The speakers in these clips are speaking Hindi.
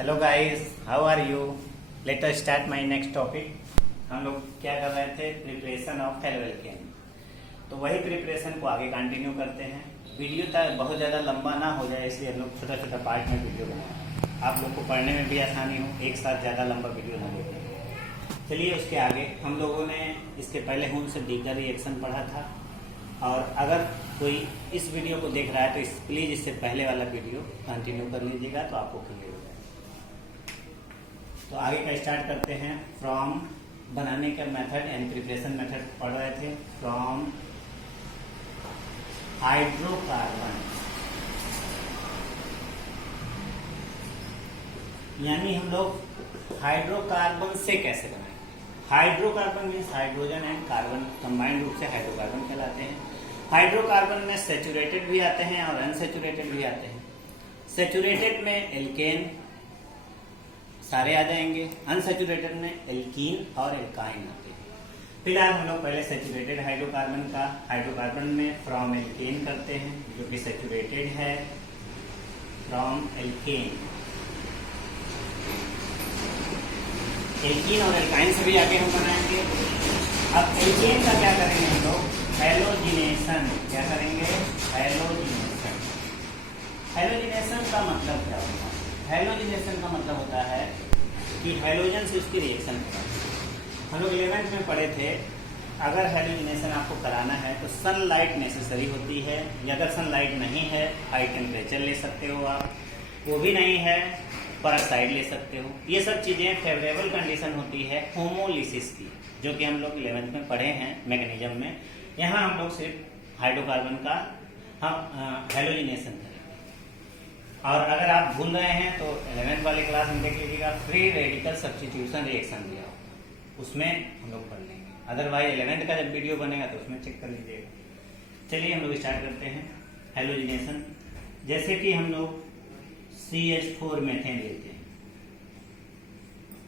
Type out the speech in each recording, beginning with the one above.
Hello guys, how are you? Let us start my next topic. हम लोग क्या कर रहे थे? Preparation of haloalkane. तो वही प्रिपरेशन को आगे कंटिन्यू करते हैं। वीडियो तक बहुत ज़्यादा लंबा ना हो जाए, इसलिए हम लोग छोटा छोटा पार्ट में वीडियो बनाए, आप लोग को पढ़ने में भी आसानी हो, एक साथ ज़्यादा लंबा वीडियो ना देखें। चलिए उसके आगे हम लोगों ने इसके पहले हून से डीगर रिएक्शन पढ़ा था, और अगर कोई इस वीडियो को देख रहा है तो प्लीज़ इससे पहले वाला वीडियो कंटिन्यू कर लीजिएगा, तो आपको क्लियर हो जाएगा। तो आगे का स्टार्ट करते हैं। फ्रॉम बनाने का मेथड एंड प्रिपरेशन मेथड पढ़ रहे थे। फ्रॉम हाइड्रोकार्बन, यानी हम लोग हाइड्रोकार्बन से कैसे बनाएंगे। Hydrocarbon means hydrogen and carbon combined रूप से हाइड्रोकार्बन कहलाते हैं। हाइड्रोकार्बन में सैचुरेटेड भी आते हैं और अनसैचुरेटेड भी आते हैं। सैचुरेटेड में एल्केन सारे आ जाएंगे, अनसैचुरेटेड में एल्कीन और एल्काइन आते हैं। फिलहाल हम लोग पहले सैचुरेटेड हाइड्रोकार्बन में फ्रॉम एल्केन करते हैं, जो कि सैचुरेटेड है। फ्रॉम एल्केन, एल्कीन और एल्काइन से भी आगे हम बनाएंगे। अब एल्केन का क्या करेंगे हम लोग? हैलोजिनेशन। क्या करेंगे? हैलोजिनेशन। हैलोजिनेशन का मतलब क्या होता है? हैलोजिनेशन का मतलब होता है कि हैलोजन से उसकी रिएक्शन कराना। हम लोग 11th में पढ़े थे, अगर हैलोजिनेशन आपको कराना है तो सनलाइट नेसेसरी होती है, या अगर सनलाइट नहीं है हाई टेम्परेचर ले सकते हो आप, वो भी नहीं है पेरोक्साइड ले सकते हो। ये सब चीज़ें फेवरेबल कंडीशन होती है होमोलिसिस की, जो कि हम लोग 11th में पढ़े हैं मैकेनिज्म में। यहाँ हम लोग सिर्फ हाइड्रोकार्बन का हम हैलोजिनेशन करेंगे। और अगर आप भूल रहे हैं तो 11th वाले क्लास में देख लीजिएगा, फ्री रेडिकल सब्स्टिट्यूशन रिएक्शन दिया हो, उसमें हम लोग पढ़ लेंगे। अदरवाइज 11th का जब वीडियो बनेगा तो उसमें चेक कर लीजिएगा। चलिए हम लोग स्टार्ट करते हैं हैलोजिनेशन। जैसे कि हम लोग CH4 मीथेन लेते हैं,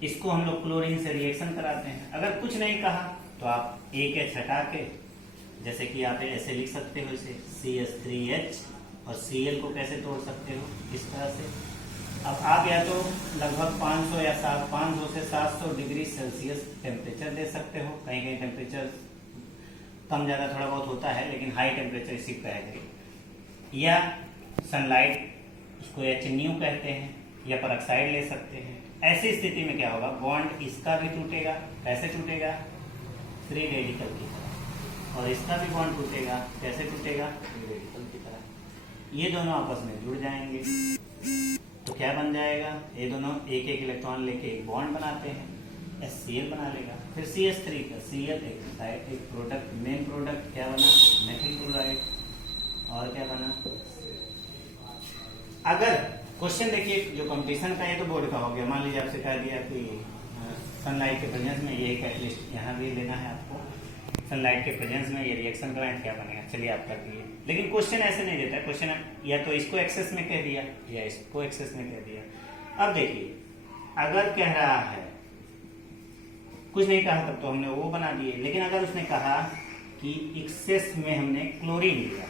इसको हम लोग क्लोरीन से रिएक्शन कराते हैं। अगर कुछ नहीं कहा तो आप एक एच हटा के, जैसे कि आप ऐसे लिख सकते हो इसे CH3H, और Cl को कैसे तोड़ सकते हो? इस तरह से। अब आप या तो लगभग 500 या 500 से 700 डिग्री सेल्सियस टेम्परेचर दे सकते हो। कहीं कहीं टेम्परेचर कम ज़्यादा थोड़ा बहुत होता है, लेकिन हाई टेम्परेचर इसी पे है। या सनलाइट, उसको HNU कहते हैं, या पेरोक्साइड ले सकते हैं। ऐसी स्थिति में क्या होगा? बॉन्ड इसका भी टूटेगा। कैसे टूटेगा? फ्री रेडिकल की तरह। और इसका भी बॉन्ड टूटेगा। कैसे टूटेगा? फ्री रेडिकल की तरह। ये दोनों आपस में जुड़ जाएंगे तो क्या बन जाएगा? ये दोनों एक एक इलेक्ट्रॉन लेके एक बॉन्ड बनाते हैं, HCl बना लेगा। फिर CH3 का Cl एक प्रोडक्ट, मेन प्रोडक्ट क्या बना? Methyl chloride. और क्या बना? अगर क्वेश्चन देखिए, जो कंपटीशन का, ये तो बोर्ड का हो गया। मान लीजिए आपसे कह दिया कि सनलाइट के प्रेजेंस में ये एटलीस्ट यहाँ भी लेना है आपको, सनलाइट के प्रेजेंस में ये रिएक्शन कराएं, क्या बनेगा? चलिए आप कर दिए। लेकिन क्वेश्चन ऐसे नहीं देता है। क्वेश्चन या तो इसको एक्सेस में कह दिया या इसको एक्सेस में कह दिया। अब देखिए, अगर कह रहा है, कुछ नहीं कहा तब तो हमने वो बना दिए, लेकिन अगर उसने कहा कि एक्सेस में हमने क्लोरीन लिया,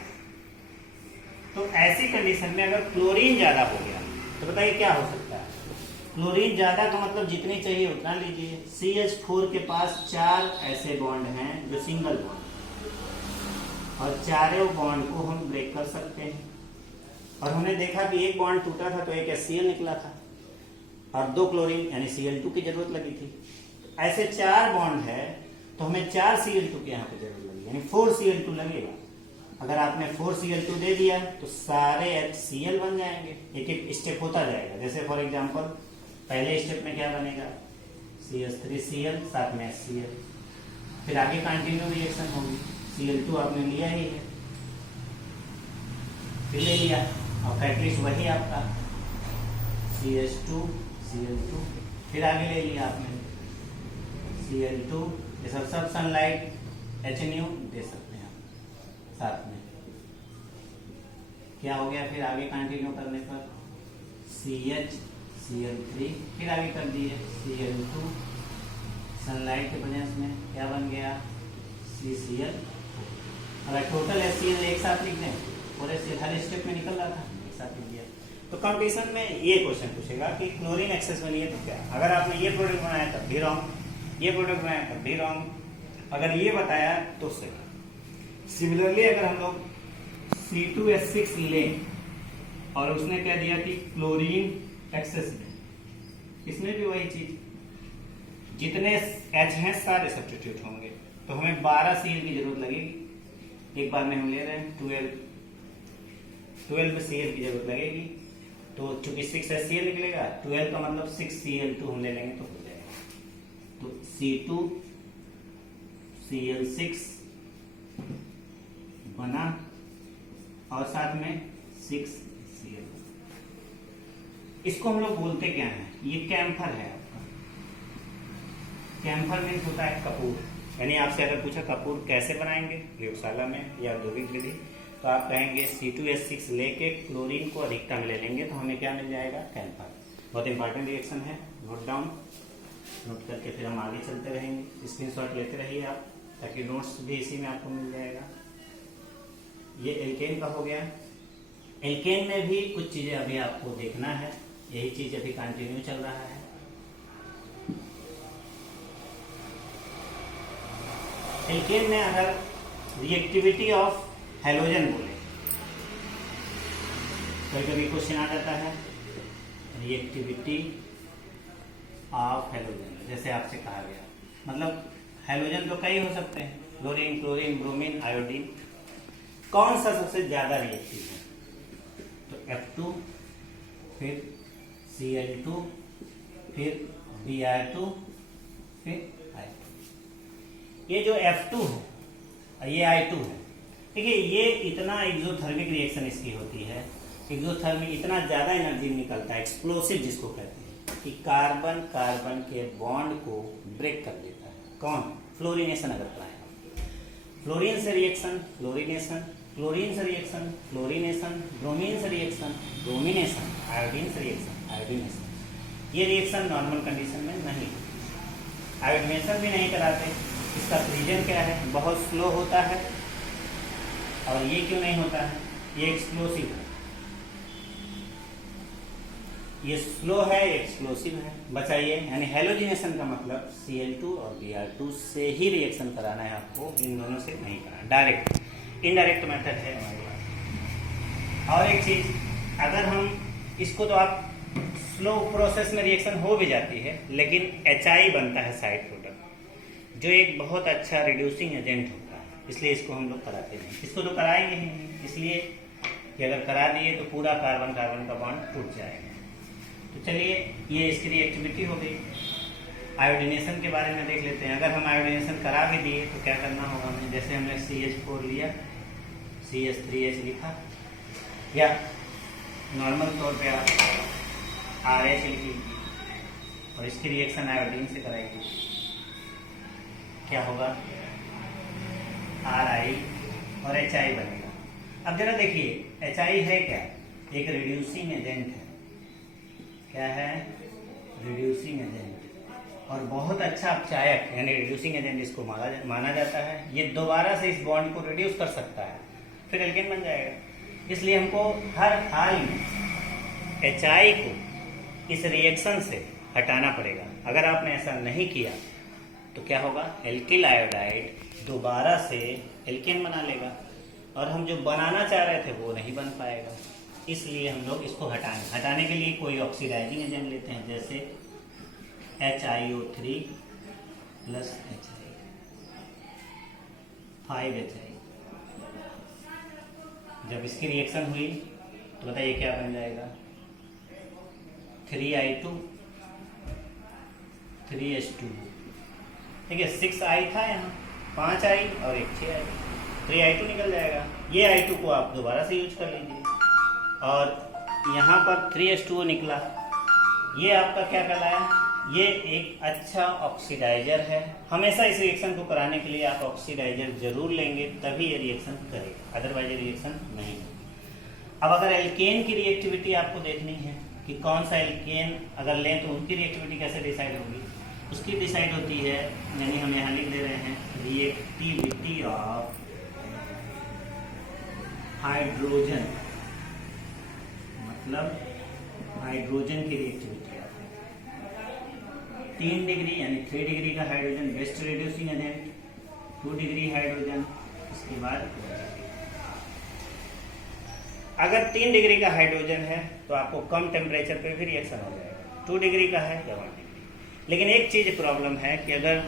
तो ऐसी कंडीशन में अगर क्लोरीन ज्यादा हो गया तो बताइए क्या हो सकता है? क्लोरीन ज्यादा का मतलब जितनी चाहिए उतना लीजिए। CH4 के पास 4 ऐसे बॉन्ड हैं जो सिंगल बॉन्ड, और चारों बॉन्ड को हम ब्रेक कर सकते हैं। और हमने देखा कि एक बॉन्ड टूटा था तो एक HCl निकला था, और 2 क्लोरीन यानी Cl2 की जरूरत लगी थी। ऐसे 4 बॉन्ड है तो हमें 4 Cl2 की यहाँ पे जरूरत लगी, यानी 4 Cl2 लगेगा। अगर आपने 4 Cl2 दे दिया तो सारे HCl बन जाएंगे। एक एक स्टेप होता जाएगा। जैसे फॉर एग्जांपल पहले स्टेप में क्या बनेगा? CH3Cl साथ में HCl। फिर आगे कंटिन्यू रिएक्शन होगी। Cl2 आपने लिया ही है, फिर ले लिया, और कैटलिस्ट वही आपका CH2 Cl2, फिर आगे ले लिया आपने Cl2। ये सब सनलाइट HNU दे सकते हैं आप साथ में। क्या हो गया? फिर आगे कंटिन्यू करने पर CH Cl3, फिर आगे कर दिए Cl2, सनलाइट के प्रेजेंस में क्या बन गया? CCl। अगर टोटल HCl एक साथ लिख दें, पूरे हर स्टेप में निकल रहा था, एक साथ लिख दिया। तो कंपटीशन में ये क्वेश्चन पूछेगा कि क्लोरीन एक्सेस बनी है तो क्या। अगर आपने ये प्रोडक्ट बनाया तब भी रॉन्ग, ये प्रोडक्ट बनाया तब भी रॉन्ग, अगर ये बताया तो सही। सिमिलरली अगर हम लोग C2H6 लें और उसने क्या दिया कि क्लोरीन एक्सेस में, इसमें भी वही चीज, जितने H हैं सारे सब्स्टिट्यूट होंगे, तो हमें 12 Cl की जरूरत लगेगी। एक बार में हम ले रहे हैं 12 Cl की जरूरत लगेगी, तो चूंकि 6HCl निकलेगा, 12 का मतलब 6Cl2 हम ले लेंगे तो हो जाएगा। तो C2Cl6 बना और साथ में 6Cl। इसको हम लोग बोलते क्या है, ये कैम्फर है आपका। कैम्फर मीन्स होता है कपूर, यानी आपसे अगर पूछा कपूर कैसे बनाएंगे प्रयोगशाला में या औद्योगिक विधि, तो आप कहेंगे C2H6 लेके क्लोरीन को अधिकतम ले लेंगे तो हमें क्या मिल जाएगा, कैम्फर। बहुत इंपॉर्टेंट रिएक्शन है, नोट डाउन, नोट करके फिर हम आगे चलते रहेंगे। स्क्रीनशॉट लेते रहिए आप, ताकि नोट्स भी इसी में आपको मिल जाएगा। ये एल्केन का हो गया। एल्केन में भी कुछ चीजें अभी आपको देखना है, यही चीज अभी कंटिन्यू चल रहा है। एल्केन में अगर रिएक्टिविटी ऑफ हैलोजन बोले, कभी कभी क्वेश्चन आ जाता है रिएक्टिविटी ऑफ हैलोजन, जैसे आपसे कहा गया, मतलब हैलोजन तो कई हो सकते हैं, क्लोरीन, क्लोरीन, ब्रोमीन, आयोडीन, कौन सा सबसे ज्यादा रिएक्टिव है, तो F2, फिर Cl2, फिर Br2, फिर I2। ये जो F2 है, ये I2 है, देखिए ये इतना एक्सोथर्मिक रिएक्शन इसकी होती है, एक्सोथर्मिक इतना ज्यादा एनर्जी निकलता है, एक्सप्लोसिव जिसको कहते हैं, कि कार्बन कार्बन के बॉन्ड को ब्रेक कर देता है। कौन, फ्लोरीनेशन अगर कराएं, फ्लोरीन से रिएक्शन, फ्लोरीनेशन, क्लोरीन से रिएक्शन, फ्लोरीनेशन, ब्रोमीन से रिएक्शन, ब्रोमिनेशन, आयोडीन से रिएक्शन, आयोडीनेशन। ये रिएक्शन नॉर्मल कंडीशन में नहीं, आयोडीनेशन भी नहीं कराते। इसका रीजन क्या है, बहुत स्लो होता है। और ये क्यों नहीं होता है, ये एक्सप्लोसिव है, ये स्लो है, एक्सप्लोसिव है। बचाइए, यानी हैलोजिनेशन का मतलब Cl2 और Br2 से ही रिएक्शन कराना है आपको, इन दोनों से नहीं कराना। डायरेक्ट, इनडायरेक्ट मेथड है हमारे पास। और एक चीज, अगर हम इसको, तो आप स्लो प्रोसेस में रिएक्शन हो भी जाती है, लेकिन HI बनता है साइड प्रोडक्ट, जो एक बहुत अच्छा रिड्यूसिंग एजेंट होता है, इसलिए इसको हम लोग कराते नहीं। इसको तो कराएंगे ही नहीं, इसलिए कि अगर करा दिए तो पूरा कार्बन कार्बन का बॉन्ड टूट जाएगा। तो चलिए, ये इसकी रिएक्टिविटी हो गई। आयोडीनेशन के बारे में देख लेते हैं। अगर हम आयोडीनेशन करा भी दिए तो क्या करना होगा हमें, जैसे हमने CH4 लिया, CH3H लिखा, या नॉर्मल तौर पे आप RH लिखिए और इसकी रिएक्शन आयोडीन से कराएगी, क्या होगा, RI और HI बनेगा। अब जरा देखिए, HI है क्या, एक रिड्यूसिंग एजेंट है। क्या है, रिड्यूसिंग एजेंट, और बहुत अच्छा अपचायक, यानी रिड्यूसिंग एजेंट इसको माना जाता है। ये दोबारा से इस बॉन्ड को रिड्यूस कर सकता है, फिर एल्केन बन जाएगा। इसलिए हमको हर हाल में HI को इस रिएक्शन से हटाना पड़ेगा। अगर आपने ऐसा नहीं किया तो क्या होगा, एल्किल आयोडाइड दोबारा से एल्केन बना लेगा, और हम जो बनाना चाह रहे थे वो नहीं बन पाएगा। इसलिए हम लोग इसको हटाने के लिए कोई ऑक्सीडाइजिंग एजेंट लेते हैं, जैसे HiO3 प्लस HI, 5HI। जब इसकी रिएक्शन हुई तो बताइए क्या बन जाएगा, 3I2 3H2। ठीक है, 6I था यहाँ, 5I और एक 6I, 3I2 निकल जाएगा। ये I2 को आप दोबारा से यूज कर लीजिए, और यहाँ पर 3H2O निकला, ये आपका क्या कहलाया, ये एक अच्छा ऑक्सीडाइजर है। हमेशा इस रिएक्शन को कराने के लिए आप ऑक्सीडाइजर जरूर लेंगे, तभी ये रिएक्शन करेगा, अदरवाइज ये रिएक्शन नहीं होगी। अब अगर एल्केन की रिएक्टिविटी आपको देखनी है कि कौन सा एल्केन अगर लें तो उनकी रिएक्टिविटी कैसे डिसाइड होगी, उसकी डिसाइड होती है, यानी हम यहाँ लिख दे रहे हैं, रिएक्टिविटी ऑफ हाइड्रोजन, मतलब हाइड्रोजन की रिएक्टिविटी आते हैं। 3 डिग्री यानी 3 डिग्री का hydrogen best reducing agent, 2 degree hydrogen, इसके बाद अगर 3 डिग्री का हाइड्रोजन है तो आपको कम टेम्परेचर पे भी रिएक्शन हो जाएगा, 2 डिग्री का है या 1 डिग्री। लेकिन एक चीज प्रॉब्लम है कि अगर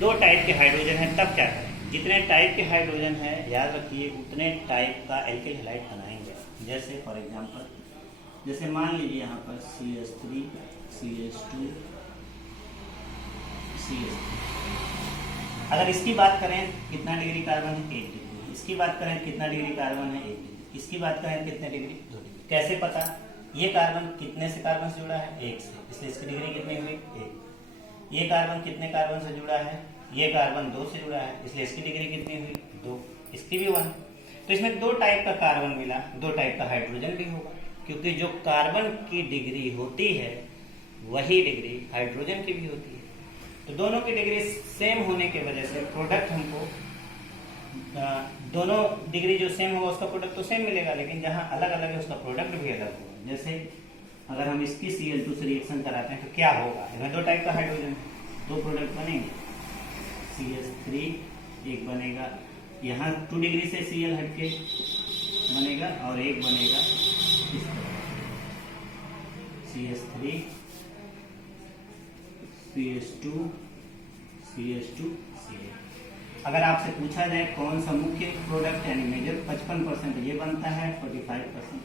2 टाइप के हाइड्रोजन है तब क्या करें। जितने टाइप के हाइड्रोजन है याद रखिए उतने टाइप का एल्किल हैलाइड बनाएंगे। जैसे फॉर एग्जांपल, जैसे मान लीजिए यहाँ पर CH3 CH2 CH3, अगर इसकी बात करें कितना डिग्री कार्बन है 1 डिग्री, इसकी बात करें कितना डिग्री कार्बन है 1 डिग्री, इसकी बात करें कितने डिग्री 2 डिग्री। कैसे पता, ये कार्बन कितने से कार्बन से जुड़ा है 1 से, इसलिए इसकी डिग्री कितनी हुई 1। ये कार्बन कितने कार्बन से जुड़ा है, ये कार्बन 2 से जुड़ा है, इसलिए इसकी डिग्री कितनी हुई 2, इसकी भी 1। तो इसमें 2 टाइप का कार्बन मिला, 2 टाइप का हाइड्रोजन भी होगा, क्योंकि जो कार्बन की डिग्री होती है वही डिग्री हाइड्रोजन की भी होती है। तो दोनों की डिग्री सेम होने की वजह से प्रोडक्ट हमको दोनों डिग्री जो सेम होगा उसका प्रोडक्ट तो सेम मिलेगा, लेकिन जहाँ अलग अलग है उसका प्रोडक्ट भी अलग होगा। जैसे अगर हम इसकी Cl2 से रिएक्शन कराते हैं तो क्या होगा, इसमें 2 टाइप का हाइड्रोजन है, 2 प्रोडक्ट बनेंगे, CH3 एक बनेगा, यहाँ 2 डिग्री से Cl हटके बनेगा और एक बनेगा इस तरह CH3 CH2 CH2 Cl। अगर आपसे पूछा जाए कौन सा मुख्य प्रोडक्ट यानी मेजर 55% ये बनता है, 45%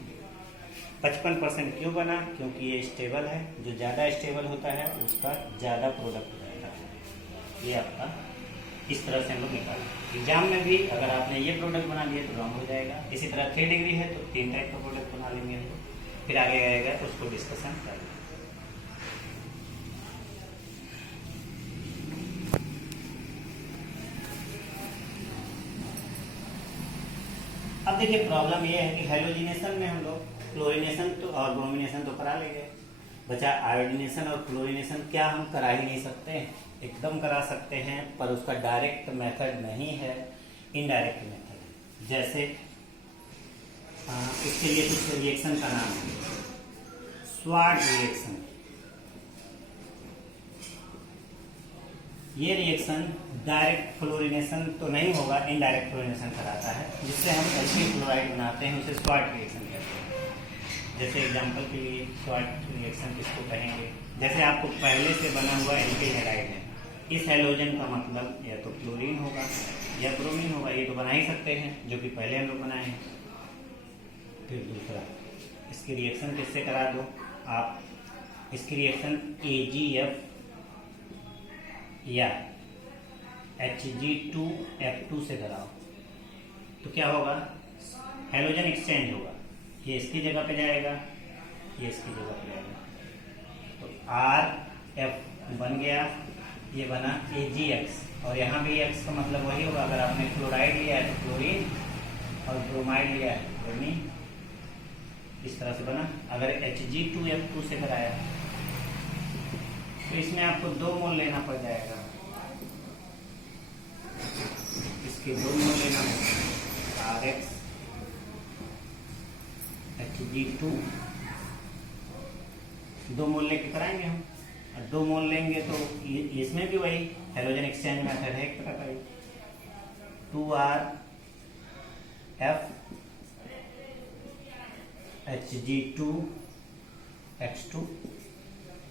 55% क्यों बना, क्योंकि ये स्टेबल है, जो ज़्यादा स्टेबल होता है उसका ज़्यादा प्रोडक्ट रहता है। ये आपका इस तरह से हम लोग निकालें। एग्जाम में भी अगर आपने ये प्रोडक्ट बना लिया तो रॉन्ग हो जाएगा। इसी तरह 3 डिग्री है तो 3 टाइप का प्रोडक्ट बना लेंगे हम लोग, फिर आगे आएगा तो उसको डिस्कशन कर लेंगे। अब देखिए प्रॉब्लम ये है कि हेलोजिनेशन में हम लोग क्लोरीनेशन तो और ब्रोमिनेशन तो करा लेंगे, बचा आयोडीनेशन और क्लोरीनेशन। क्या हम करा ही नहीं सकते, एकदम करा सकते हैं, पर उसका डायरेक्ट मेथड नहीं है, इनडायरेक्ट मेथड है। जैसे इसके लिए कुछ रिएक्शन का नाम है स्वाट रिएक्शन। ये रिएक्शन डायरेक्ट फ्लोरिनेशन तो नहीं होगा, इनडायरेक्ट फ्लोरिनेशन कराता है, जिससे हम एल्किल क्लोराइड बनाते हैं, उसे स्वाट रिएक्शन कहते हैं। जैसे एग्जांपल के लिए स्वाट रिएक्शन किसको कहेंगे, जैसे आपको पहले से बना हुआ एल्किल हैलाइड है, इस हैलोजन का मतलब या तो क्लोरीन होगा या ब्रोमीन होगा, ये तो बना ही सकते हैं जो कि पहले हम लोग बनाए हैं। फिर दूसरा इसकी रिएक्शन किससे करा दो आप, इसकी रिएक्शन AgF या Hg2F2 से कराओ तो क्या होगा, हैलोजन एक्सचेंज होगा, ये इसकी जगह पे जाएगा, ये इसकी जगह पे जाएगा, तो RF बन गया, ये बना AgX, और यहाँ भी X का मतलब वही होगा। अगर आपने क्लोराइड लिया है तो क्लोरीन और ब्रोमाइड लिया है ब्रोमीन, इस तरह से बना। अगर Hg2F2 से कराया तो इसमें आपको 2 मोल लेना पड़ जाएगा, इसके 2 मोल लेना होगा, RX Hg2 2 मोल लेके कराएंगे हम, और 2 मोल लेंगे तो इसमें भी वही हैलोजन एक्सचेंज मेथड है एक तरह का, 2RF Hg2X2।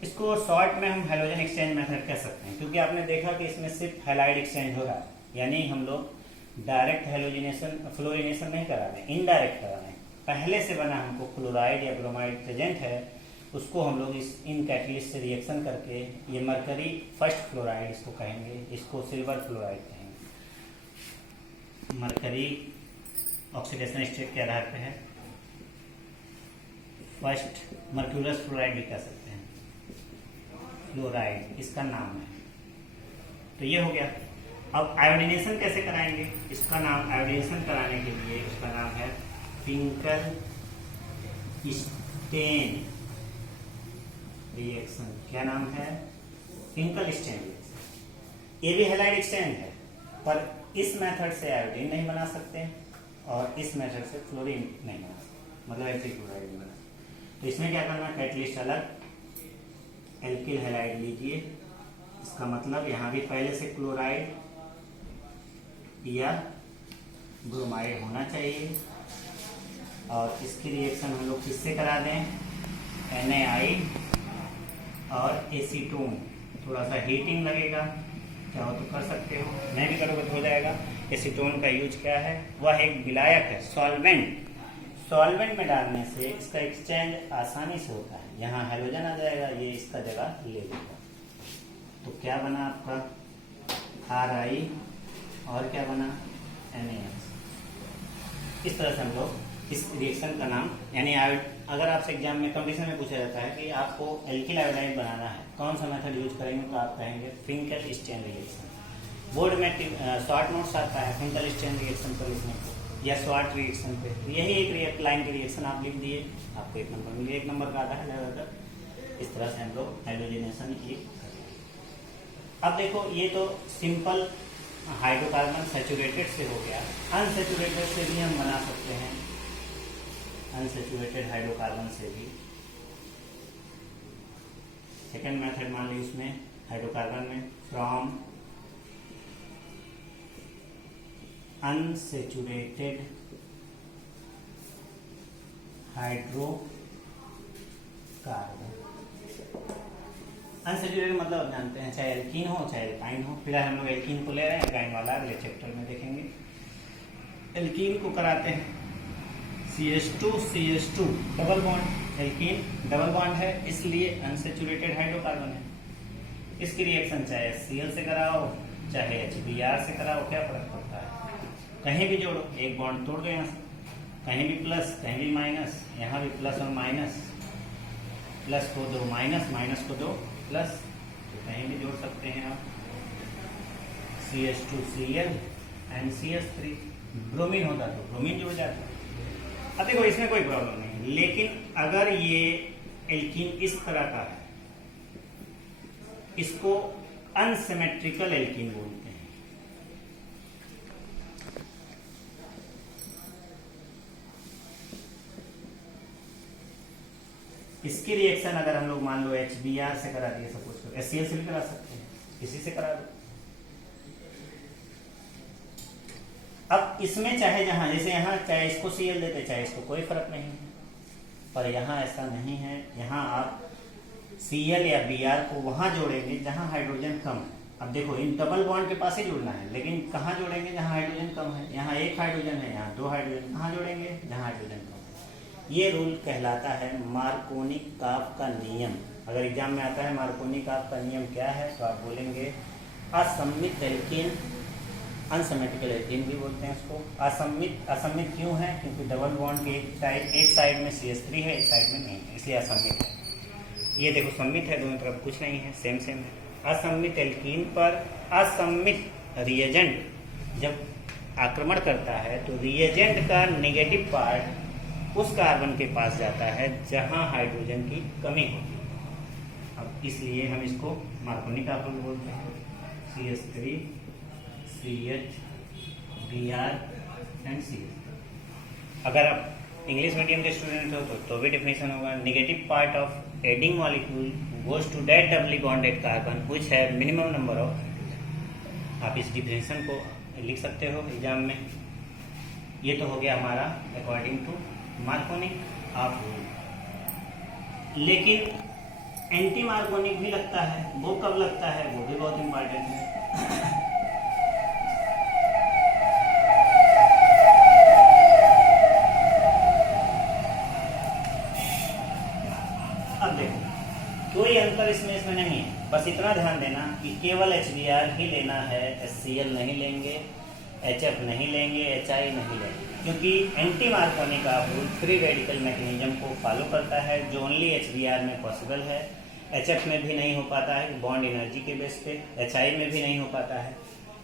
इसको शॉर्ट में हम हैलोजन एक्सचेंज मेथड कह सकते हैं, क्योंकि आपने देखा कि इसमें सिर्फ हैलाइड एक्सचेंज हो रहा है, यानी हम लोग डायरेक्ट हैलोजिनेशन फ्लोरिनेशन नहीं करा रहे, इनडायरेक्ट करा रहे हैं। पहले से बना हमको क्लोराइड या ब्रोमाइड प्रेजेंट है, उसको हम लोग इस इन कैटलिस्ट से रिएक्शन करके, ये मरकरी फर्स्ट फ्लोराइड इसको कहेंगे, इसको सिल्वर फ्लोराइड कहेंगे। मरकरी ऑक्सीडेशन स्टेट के आधार पे है, फर्स्ट मर्क्यूरस फ्लोराइड भी कह सकते हैं, फ्लोराइड इसका नाम है। तो ये हो गया। अब आयोडीनेशन कैसे कराएंगे, इसका नाम आयोडीनेशन कराने के लिए उसका नाम है फिंकल स्टेन रिएक्शन। क्या नाम है, फिंकल स्टेन रिएक्शन। ये भी हैलाइड एक्सचेंज है, पर इस मेथड से आयोडीन नहीं बना सकते और इस मेथड से फ्लोरीन नहीं बना सकते, मतलब ऐसे क्लोराइड बना। तो इसमें क्या करना, कैटलिस्ट अलग, एल्किल हैलाइड लीजिए। इसका मतलब यहाँ भी पहले से क्लोराइड या ब्रोमाइड होना चाहिए, और इसकी रिएक्शन हम लोग किससे करा दें, NaI और एसीटोन। थोड़ा सा हीटिंग लगेगा, चाहो तो कर सकते हो, नहीं भी करोगे तो हो जाएगा। एसीटोन का यूज क्या है, वह एक विलायक है, सॉल्वेंट। सॉल्वेंट में डालने से इसका एक्सचेंज आसानी से होता है, यहाँ हाइड्रोजन आ जाएगा, ये इसका जगह ले लेगा। तो क्या बना आपका RI और क्या बना NaS। इस तरह से हम लोग इस रिएक्शन का नाम, यानी अगर आपसे एग्जाम में कंपटीशन में पूछा जाता है कि आपको एल्किल आयोडाइड बनाना है, कौन सा मेथड यूज करेंगे, तो आप कहेंगे फिंकल स्टेन रिएक्शन। बोर्ड में शॉर्ट नोट्स आता है फिंकल स्टेन रिएक्शन पर लिखने को, या शॉर्ट रिएक्शन पे, तो यही एक लाइन की रिएक्शन आप लिख दिए, आपको 1 नंबर मिल गया। 1 नंबर का आता है ज़्यादातर। इस तरह से हम लोग हाइड्रोजनेशन की। अब देखो, ये तो सिंपल हाइड्रोकार्बन सैचुरेटेड से हो गया, अनसैचुरेटेड से भी हम बना सकते हैं, अनसैचुरेटेड हाइड्रोकार्बन से भी। सेकेंड मेथड मान ली उसमें हाइड्रोकार्बन में, फ्रॉम अनसैचुरेटेड हाइड्रोकार्बन। अनसैचुरेटेड मतलब आप जानते हैं, चाहे एल्कीन हो चाहे एल्काइन हो। फिलहाल हम लोग एल्कीन को ले रहे हैं, एल्काइन वाला अगले चैप्टर में देखेंगे। एल्कीन को कराते हैं CH2 double bond, alkene double bond है इसलिए अनसैचुरेटेड हाइड्रोकार्बन है। इसकी रिएक्शन चाहे Cl से कराओ चाहे HBr से कराओ, क्या फर्क पड़ता है, कहीं भी जोड़ो, एक बॉन्ड तोड़ दो यहाँ से, कहीं भी प्लस कहीं भी माइनस, यहाँ भी प्लस और माइनस, प्लस को दो माइनस, माइनस को दो प्लस, तो कहीं भी जोड़ सकते हैं आप। CH2Cl एंड CH3, ब्रोमीन होता तो ब्रोमीन जुड़ जाता। अब देखो, इसमें कोई प्रॉब्लम नहीं, लेकिन अगर ये एल्कीन इस तरह का है, इसको अनसिमेट्रिकल एल्कीन बोलते हैं। इसकी रिएक्शन अगर हम लोग मान लो HBr से करा दिए, सपोज करो, HCl से भी करा सकते हैं, इसी से करा दो। अब इसमें चाहे जहां, जैसे यहाँ चाहे इसको Cl देते चाहे इसको, कोई फर्क नहीं है, पर यहाँ ऐसा नहीं है। यहाँ आप Cl या Br को वहां जोड़ेंगे जहां हाइड्रोजन कम है। अब देखो, इन डबल बॉन्ड के पास ही जुड़ना है, लेकिन कहाँ जोड़ेंगे, जहां हाइड्रोजन कम है। यहाँ 1 हाइड्रोजन है, यहाँ 2 हाइड्रोजन, कहाँ जोड़ेंगे, जहां हाइड्रोजन कम है। ये रूल कहलाता है मार्कोनी-काफ का नियम। अगर एग्जाम में आता है मार्कोनी-काफ का नियम क्या है, तो आप बोलेंगे असम्मित एल्कीन, अनसिमेट्रिकल एल्कीन भी बोलते हैं उसको। असम्मित क्यों है, क्योंकि डबल बॉन्ड के एक साइड में CH3 है, एक साइड में नहीं है, इसलिए असम्मित है। ये देखो सम्मित है, दोनों तरफ कुछ नहीं है, सेम सेम है। असम्मित एल्कीन पर असम्मित रिएजेंट जब आक्रमण करता है, तो रिएजेंट का नेगेटिव पार्ट उस कार्बन के पास जाता है जहां हाइड्रोजन की कमी होती है। अब इसलिए हम इसको मार्कोनी-काफ बोलते हैं। CH3 CH Br and CH। अगर आप इंग्लिश मीडियम के स्टूडेंट हो तो भी डेफिनेशन होगा, negative part of adding molecule goes to that doubly bonded carbon which have minimum number of. आप इस डिफिनेशन को लिख सकते हो एग्जाम में। ये तो हो गया हमारा अकॉर्डिंग टू मार्कोनी-काफ रूल। लेकिन एंटी मार्कोनिक भी लगता है, वो कब लगता है, वो भी बहुत इंपॉर्टेंट है। अब देखो, कोई अंतर इसमें नहीं है, बस इतना ध्यान देना कि केवल HBr ही लेना है, HCl नहीं लेंगे, HF नहीं लेंगे, HI नहीं लेंगे, क्योंकि anti Markovnikov rule free radical mechanism को फॉलो करता है, जो ओनली HBr में पॉसिबल है। HF में भी नहीं हो पाता है बॉन्ड एनर्जी के बेस पे, HI में भी नहीं हो पाता है,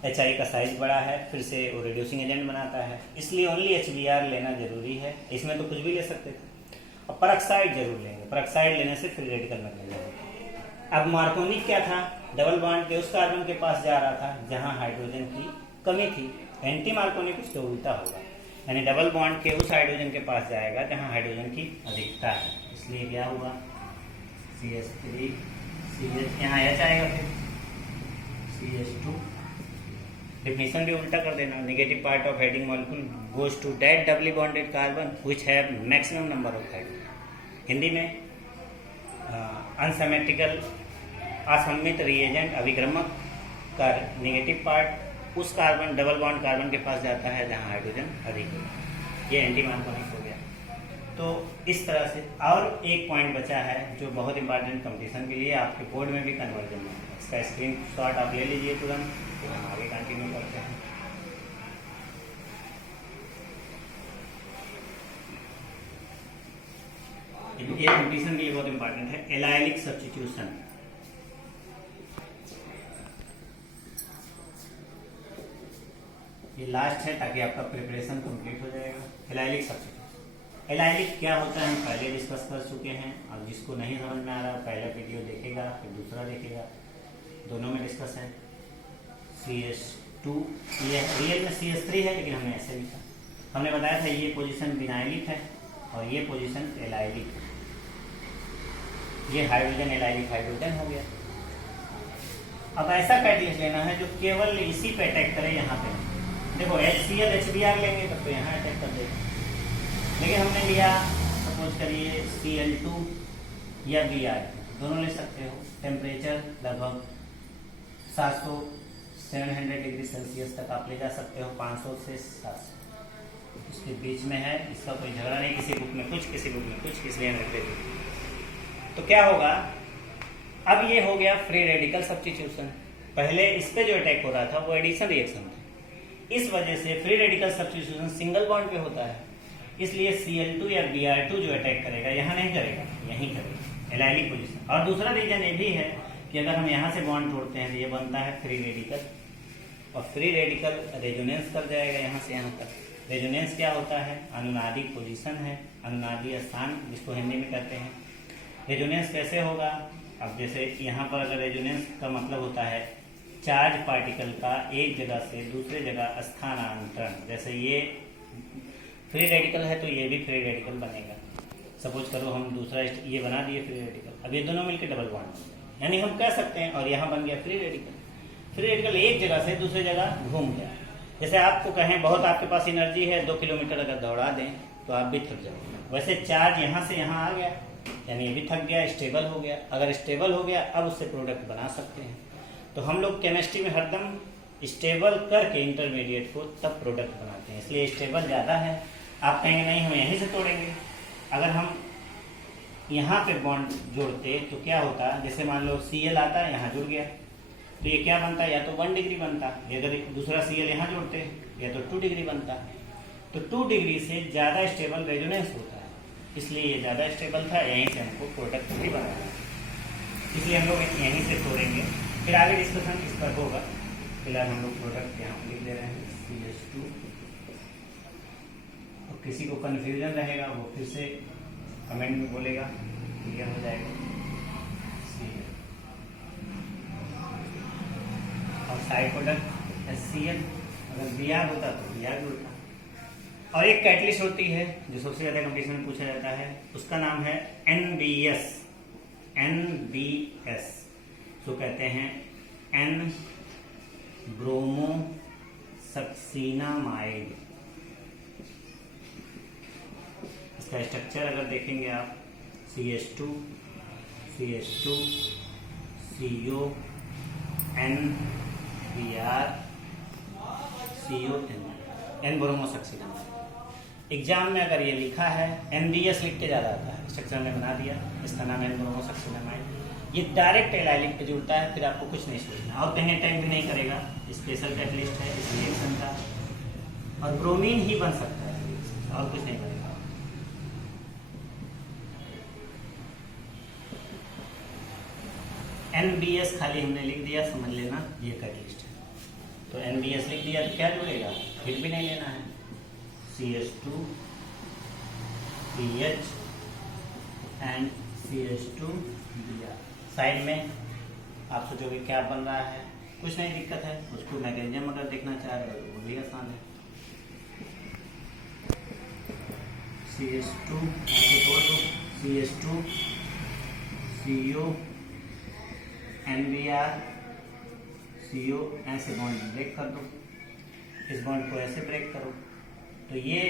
HI का साइज बड़ा है, फिर से वो रिड्यूसिंग एजेंट बनाता है, इसलिए ओनली HBr लेना जरूरी है। इसमें तो कुछ भी ले सकते थे। और परऑक्साइड जरूर लेंगे, परऑक्साइड लेने से फ्री रेडिकल मैकेनिज्म। अब मार्कोनिक क्या था, डबल बॉन्ड के उस कार्बन के पास जा रहा था जहां हाइड्रोजन की कमी थी। एंटी मार्कोनिक उससे उल्टा होगा, यानी डबल बॉन्ड के उस हाइड्रोजन के पास जाएगा जहां हाइड्रोजन की अधिकता है। इसलिए क्या हुआ CH3 CH, यहाँ H आएगा फिर CH2। डिफिनेशन भी उल्टा कर देना, negative part of adding molecule goes to that doubly bonded carbon which have maximum number of hydrogen. Hindi में अनसिमेट्रिकल असममित रिएजेंट अभिक्रमक का नेगेटिव पार्ट उस कार्बन डबल बॉन्ड कार्बन के पास जाता है जहाँ हाइड्रोजन अधिक है। ये एंटी मार्कोनिक हो गया। तो इस तरह से और एक पॉइंट बचा है जो बहुत इंपॉर्टेंट कंपटीशन के लिए, आपके बोर्ड में भी कन्वर्जन में है। इसका स्क्रीन शॉट आप ले लीजिए तुरंत, तो हम आगे कंटिन्यू करते हैं। ये कंपटीशन के लिए बहुत इंपॉर्टेंट है, एलाइलिक सब्स्टिट्यूशन। ये लास्ट है ताकि आपका प्रिपरेशन कंप्लीट हो जाएगा। एलाइलिक सब्स्टिट्यूशन, एलाइलिक क्या होता है हम पहले डिस्कस कर चुके हैं। अब जिसको नहीं समझ में आ रहा पहला वीडियो देखेगा फिर दूसरा देखेगा, दोनों में डिस्कस है। CH2 ये रियल में CH3 है लेकिन हमने ऐसे लिखा। हमने बताया था ये पोजीशन विनाइलिक है और ये पोजीशन एलाइलिक है। ये हाइड्रोजन एलाइलिक हाइड्रोजन हो गया। अब ऐसा कैटलिस्ट लेना है जो केवल इसी पे अटैक करे, यहाँ पे देखो HCl HBr लेंगे तब तो यहाँ अटैक कर देगा, लेकिन हमने लिया सपोज करिए Cl2 या Br, दोनों ले सकते हो। टेम्परेचर लगभग 700-700 डिग्री सेल्सियस तक आप ले जा सकते हो, 500 से 700 उसके बीच में है। इसका कोई झगड़ा नहीं, किसी बुक में कुछ किसी बुक में कुछ, इसलिए हम रखते थे। तो क्या होगा, अब ये हो गया फ्री रेडिकल सब्स्टिट्यूशन। पहले इस पे जो अटैक हो रहा था वो एडिशन रिएक्शन था, इस वजह से free radical substitution single bond पे होता है, इसलिए Cl2 या Br2 जो अटैक करेगा यहाँ नहीं करेगा, यहीं करेगा, एलाइलिक पोजीशन। और दूसरा रीजन ये भी है कि अगर हम यहाँ से बॉन्ड तोड़ते हैं तो ये बनता है फ्री रेडिकल, और फ्री रेडिकल रेजोनेंस कर जाएगा यहाँ से यहाँ तक। रेजोनेंस क्या होता है, अनुनादी पोजीशन है, अनुनादी स्थान जिसको हिंदी में कहते हैं। रेजोनेंस कैसे होगा, अब जैसे यहाँ पर अगर रेजोनेंस का मतलब होता है चार्ज पार्टिकल का एक जगह से दूसरे जगह स्थानांतरण, जैसे ये फ्री रेडिकल है तो ये भी फ्री रेडिकल बनेगा। सपोज करो हम दूसरा ये बना दिए फ्री रेडिकल, अब ये दोनों मिलकर डबल बॉन्ड, यानी हम कह सकते हैं, और यहाँ बन गया फ्री रेडिकल। फ्री रेडिकल एक जगह से दूसरी जगह घूम गया। जैसे आपको कहें बहुत आपके पास एनर्जी है, 2 किलोमीटर अगर दौड़ा दें तो आप भी थक जाओगे, वैसे चार्ज यहाँ से यहाँ आ गया यानी ये भी थक गया, स्टेबल हो गया। अगर स्टेबल हो गया अब उससे प्रोडक्ट बना सकते हैं। तो हम लोग केमिस्ट्री में हरदम स्टेबल करके इंटरमीडिएट को तब प्रोडक्ट बनाते हैं, इसलिए स्टेबल ज़्यादा है। आप कहेंगे नहीं हम यहीं से तोड़ेंगे, अगर हम यहाँ पे बॉन्ड जोड़ते तो क्या होता, जैसे मान लो Cl आता है यहाँ जुड़ गया तो ये क्या बनता, या तो 1 डिग्री बनता, अगर दूसरा Cl यहाँ जोड़ते या तो 2 डिग्री बनता। तो 2 डिग्री से ज़्यादा स्टेबल रेजोनेंस होता है, इसलिए ये ज़्यादा स्टेबल था, यहीं से हमको प्रोडक्ट भी बनाना, इसलिए हम लोग यहीं से तोड़ेंगे। फिर आगे डिस्कशन इस पर होगा, फिलहाल हम लोग प्रोडक्ट यहाँ लिख दे रहे हैं CH2। और किसी को कन्फ्यूजन रहेगा वो फिर से कमेंट में बोलेगा, क्लियर हो जाएगा। और साइड प्रोडक्ट HCl, अगर Br होता तो Br जुड़ता। और एक कैटलिस्ट होती है जो सबसे ज़्यादा कंपटीशन में पूछा जाता है, उसका नाम है NBS। NBS तो कहते हैं N ब्रोमो सक्सीनामाइड। इसका स्ट्रक्चर अगर देखेंगे आप, CH2 CH2 CO N Br CO N bromo succinimide. Exam में अगर ये लिखा है NBS लिख के ज़्यादा आता है, स्ट्रक्चर में बना दिया, इसका नाम N ब्रोमो सक्सीनामाइड। ये डायरेक्ट एलाइलिक पे जुड़ता है, फिर आपको कुछ नहीं सोचना और कहीं अटैक भी नहीं करेगा, स्पेशल कैटलिस्ट है इस रिएक्शन का, और ब्रोमीन ही बन सकता है और कुछ नहीं बनेगा। NBS खाली हमने लिख दिया, समझ लेना ये कैटलिस्ट है। तो NBS लिख दिया तो क्या जुड़ेगा, फिर भी नहीं लेना है, CH2 BH and CH2 Br। Side में आप सोचोगे क्या बन रहा है, कुछ नहीं दिक्कत है, उसको मैकेनिज्म अगर देखना चाह रहे हो तो वो भी आसान है। CH2 तोड़ दो, CH2 CU NBr CO, ऐसे बॉन्ड ब्रेक कर दो, इस बॉन्ड को ऐसे ब्रेक करो, तो ये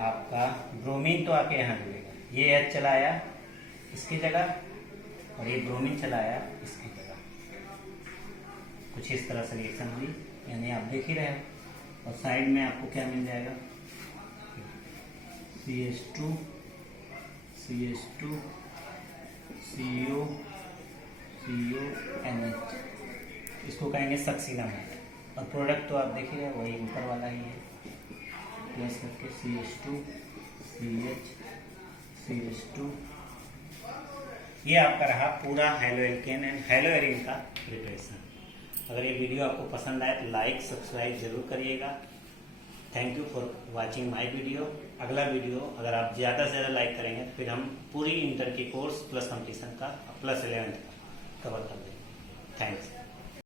आपका ब्रोमीन तो आके यहाँ जुड़ेगा। ये H चला आया इसकी जगह और ये ब्रोमीन चला आया इसकी जगह। कुछ इस तरह से रिएक्शन हुई, यानी आप देख ही रहे हो। और साइड में आपको क्या मिल जाएगा, CH2 CH2 CO CO NH, इसको कहेंगे सक्सीना है। और प्रोडक्ट तो आप देख ही रहे हो, वही ऊपर वाला ही है, प्लस करके CH2 CH CH2। ये आपका रहा पूरा haloalkane and haloarene का प्रिपरेशन। अगर ये वीडियो आपको पसंद आए तो लाइक सब्सक्राइब जरूर करिएगा। Thank you for watching my video. अगला वीडियो अगर आप ज़्यादा से ज़्यादा लाइक करेंगे तो फिर हम पूरी इंटर की कोर्स प्लस कंपटीशन का प्लस 11th का कवर कर देंगे। थैंक्स।